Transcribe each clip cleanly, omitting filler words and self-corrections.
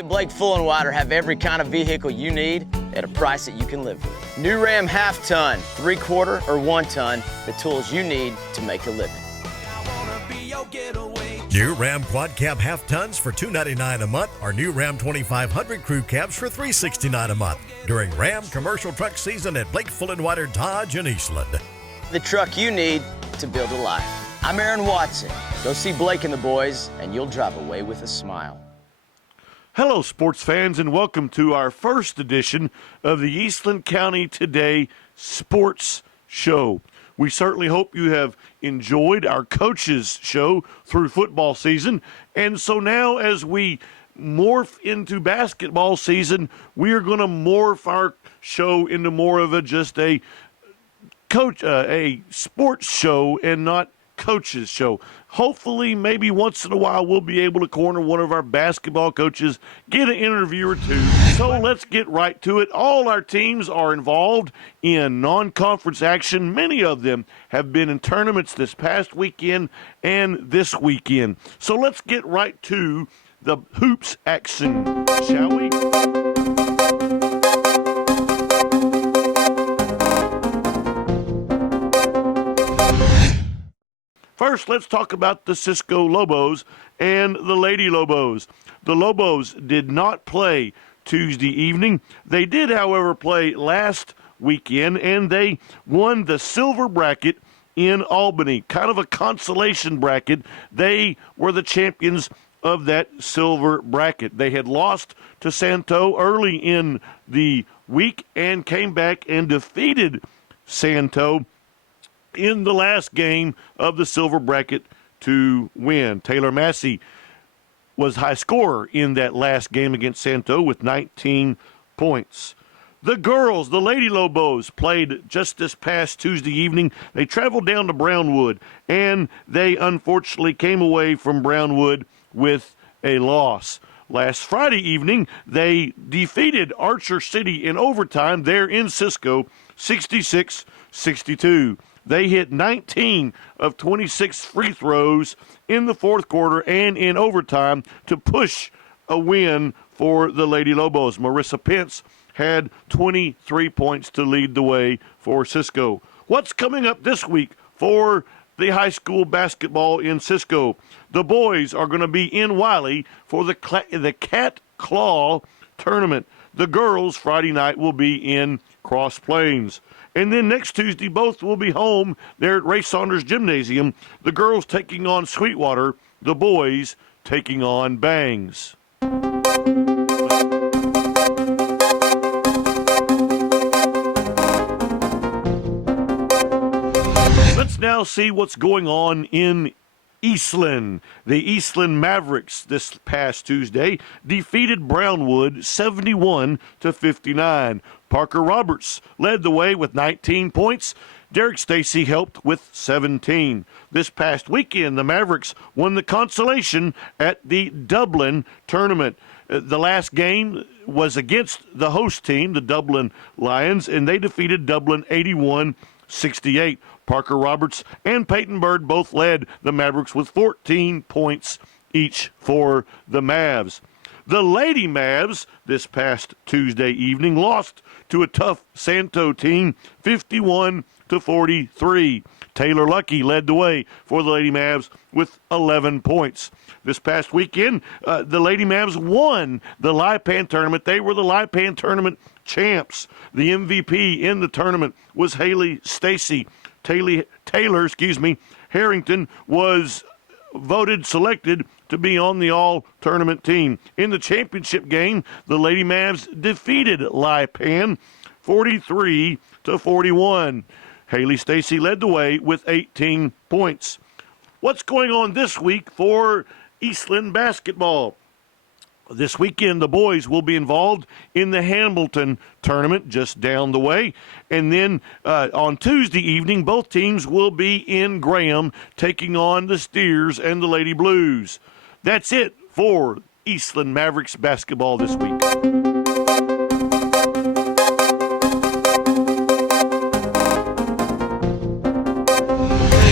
at Blake Full & Wider have every kind of vehicle you need at a price that you can live with. New Ram half-ton, 3/4 or 1-ton, the tools you need to make a living. New Ram Quad Cab half tons for $299 a month, or new Ram 2500 crew cabs for $369 a month during Ram commercial truck season at Blake Full & Wider Dodge in Eastland. The truck you need to build a life. I'm Aaron Watson. Go see Blake and the boys, and you'll drive away with a smile. Hello, sports fans, and welcome to our first edition of the Eastland County Today Sports Show. We certainly hope you have enjoyed our coaches show through football season. And so now as we morph into basketball season, we are going to morph our show into more of a sports show and not coaches show. Hopefully, maybe once in a while, we'll be able to corner one of our basketball coaches, get an interview or two. So let's get right to it. All our teams are involved in non-conference action. Many of them have been in tournaments this past weekend and this weekend. So let's get right to the hoops action, shall we? First, let's talk about the Cisco Lobos and the Lady Lobos. The Lobos did not play Tuesday evening. They did, however, play last weekend, and they won the silver bracket in Albany, kind of a consolation bracket. They were the champions of that silver bracket. They had lost to Santo early in the week and came back and defeated Santo in the last game of the silver bracket to win. Taylor Massey was high scorer in that last game against Santo with 19 points. The girls, the Lady Lobos, played just this past Tuesday evening. They traveled down to Brownwood, and they unfortunately came away from Brownwood with a loss. Last Friday evening, they defeated Archer City in overtime there in Cisco, 66-62. They hit 19 of 26 free throws in the fourth quarter and in overtime to push a win for the Lady Lobos. Marissa Pence had 23 points to lead the way for Cisco. What's coming up this week for the high school basketball in Cisco? The boys are going to be in Wiley for the Cat Claw tournament. The girls Friday night will be in Cross Plains. And then next Tuesday, both will be home there at Ray Saunders Gymnasium. The girls taking on Sweetwater, the boys taking on Bangs. Let's now see what's going on in Eastland. The Eastland Mavericks this past Tuesday defeated Brownwood 71-59. Parker Roberts led the way with 19 points. Derek Stacy helped with 17. This past weekend, the Mavericks won the consolation at the Dublin tournament. The last game was against the host team, the Dublin Lions, and they defeated Dublin 81-68. Parker Roberts and Peyton Bird both led the Mavericks with 14 points each for the Mavs. The Lady Mavs this past Tuesday evening lost to a tough Santo team, 51-43. Taylor Lucky led the way for the Lady Mavs with 11 points. This past weekend, the Lady Mavs won the Lipan tournament. They were the Lipan tournament champs. The MVP in the tournament was Haley Stacy. Taylor Harrington was selected to be on the all-tournament team. In the championship game, the Lady Mavs defeated Lipan 43-41. Haley Stacy led the way with 18 points. What's going on this week for Eastland basketball? This weekend, the boys will be involved in the Hamilton tournament just down the way. And then on Tuesday evening, both teams will be in Graham taking on the Steers and the Lady Blues. That's it for Eastland Mavericks basketball this week.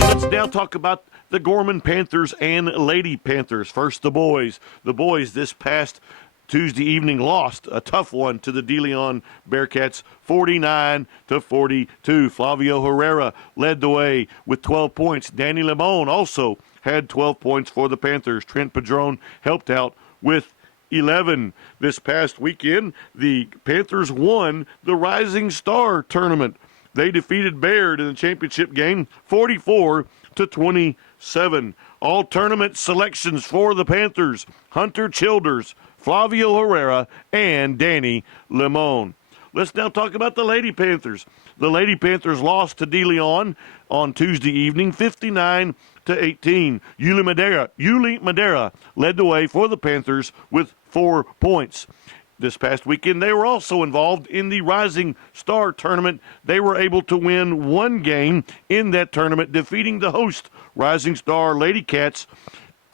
Let's now talk about the Gorman Panthers and Lady Panthers. First, the boys. The boys this past Tuesday evening lost a tough one to the De Leon Bearcats, 49-42. Flavio Herrera led the way with 12 points. Danny Limon also had 12 points for the Panthers. Trent Padron helped out with 11. This past weekend, the Panthers won the Rising Star Tournament. They defeated Baird in the championship game 44-27. All tournament selections for the Panthers: Hunter Childers, Flavio Herrera, and Danny Limon. Let's now talk about the Lady Panthers. The Lady Panthers lost to De Leon on Tuesday evening, 59-18. Yuli Madera led the way for the Panthers with 4 points. This past weekend, they were also involved in the Rising Star Tournament. They were able to win one game in that tournament, defeating the host Rising Star Lady Cats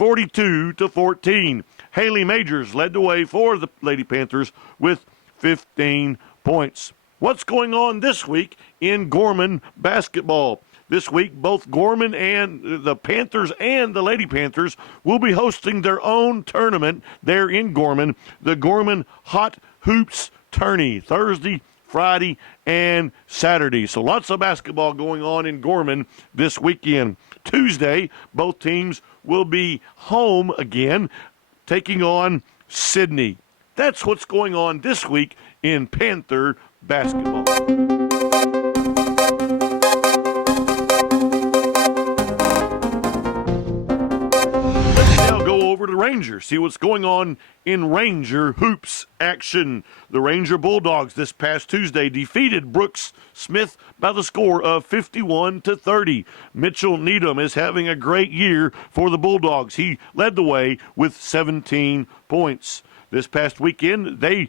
42-14. Haley Majors led the way for the Lady Panthers with 15 points. What's going on this week in Gorman basketball? This week, both Gorman and the Panthers and the Lady Panthers will be hosting their own tournament there in Gorman, the Gorman Hot Hoops Tourney, Thursday, Friday, and Saturday. So lots of basketball going on in Gorman this weekend. Tuesday, both teams will be home again, taking on Sydney. That's what's going on this week in Panther basketball. Over to Ranger, see what's going on in Ranger hoops action. The Ranger Bulldogs this past Tuesday defeated Brooks Smith by the score of 51-30. Mitchell Needham is having a great year for the Bulldogs. He led the way with 17 points. This past weekend, they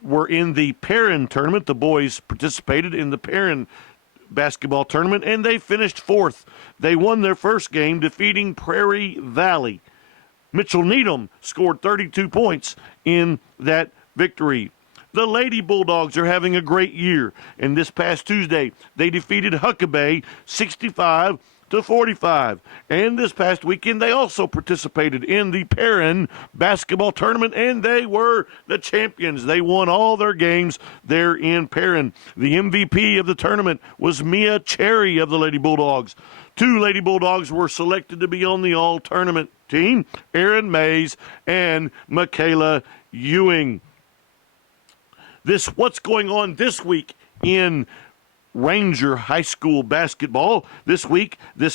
were in the Perrin tournament. The boys participated in the Perrin basketball tournament, and they finished fourth. They won their first game, defeating Prairie Valley. Mitchell Needham scored 32 points in that victory. The Lady Bulldogs are having a great year, and this past Tuesday, they defeated Huckabee 65-45. And this past weekend, they also participated in the Perrin basketball tournament, and they were the champions. They won all their games there in Perrin. The MVP of the tournament was Mia Cherry of the Lady Bulldogs. 2 Lady Bulldogs were selected to be on the all-tournament team, Erin Mays and Michaela Ewing. What's going on this week in Ranger High School basketball? This weekend, the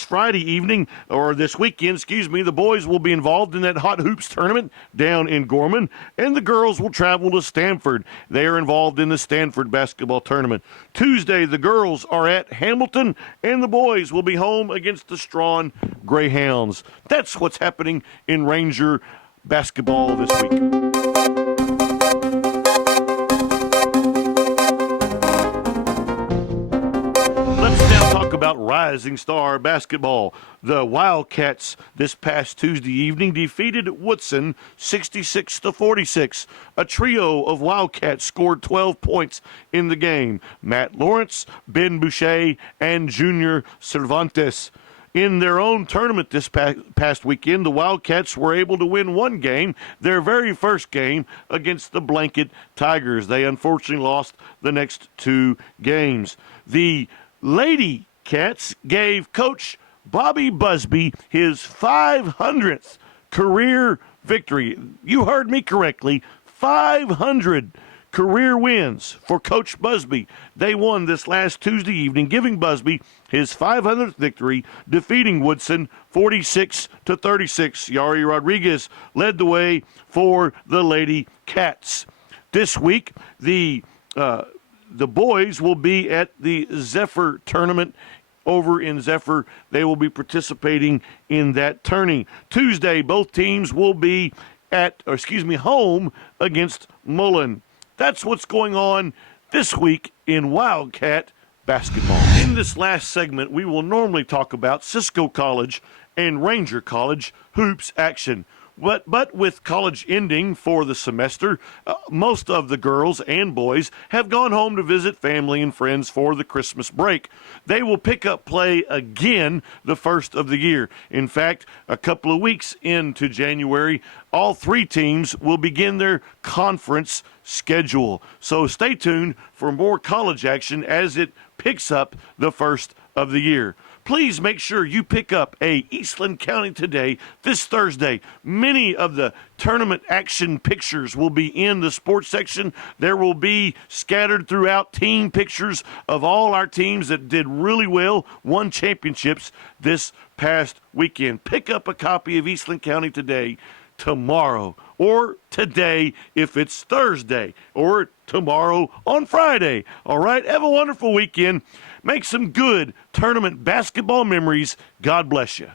boys will be involved in that Hot Hoops tournament down in Gorman, and the girls will travel to Stanford. They are involved in the Stanford basketball tournament. Tuesday, the girls are at Hamilton, and the boys will be home against the Strawn Greyhounds. That's what's happening in Ranger basketball this week. About Rising Star basketball. The Wildcats this past Tuesday evening defeated Woodson 66-46. A trio of Wildcats scored 12 points in the game. Matt Lawrence, Ben Boucher, and Junior Cervantes. In their own tournament this past weekend, the Wildcats were able to win one game, their very first game, against the Blanket Tigers. They unfortunately lost the next 2 games. The Lady Cats gave Coach Bobby Busby his 500th career victory. You heard me correctly, 500 career wins for Coach Busby. They won this last Tuesday evening, giving Busby his 500th victory, defeating Woodson 46-36. Yari Rodriguez led the way for the Lady Cats. This week, the boys will be at the Zephyr tournament over in Zephyr. They will be participating in that tourney. Tuesday, both teams will be home against Mullen. That's what's going on this week in Wildcat basketball. In this last segment, we will normally talk about Cisco College and Ranger College hoops action. But with college ending for the semester, most of the girls and boys have gone home to visit family and friends for the Christmas break. They will pick up play again the first of the year. In fact, a couple of weeks into January, all three teams will begin their conference schedule. So stay tuned for more college action as it picks up the first of the year. Please make sure you pick up a Eastland County Today this Thursday. Many of the tournament action pictures will be in the sports section. There will be scattered throughout team pictures of all our teams that did really well, won championships this past weekend. Pick up a copy of Eastland County Today tomorrow, or today if it's Thursday, or tomorrow on Friday. All right, have a wonderful weekend. Make some good tournament basketball memories. God bless you.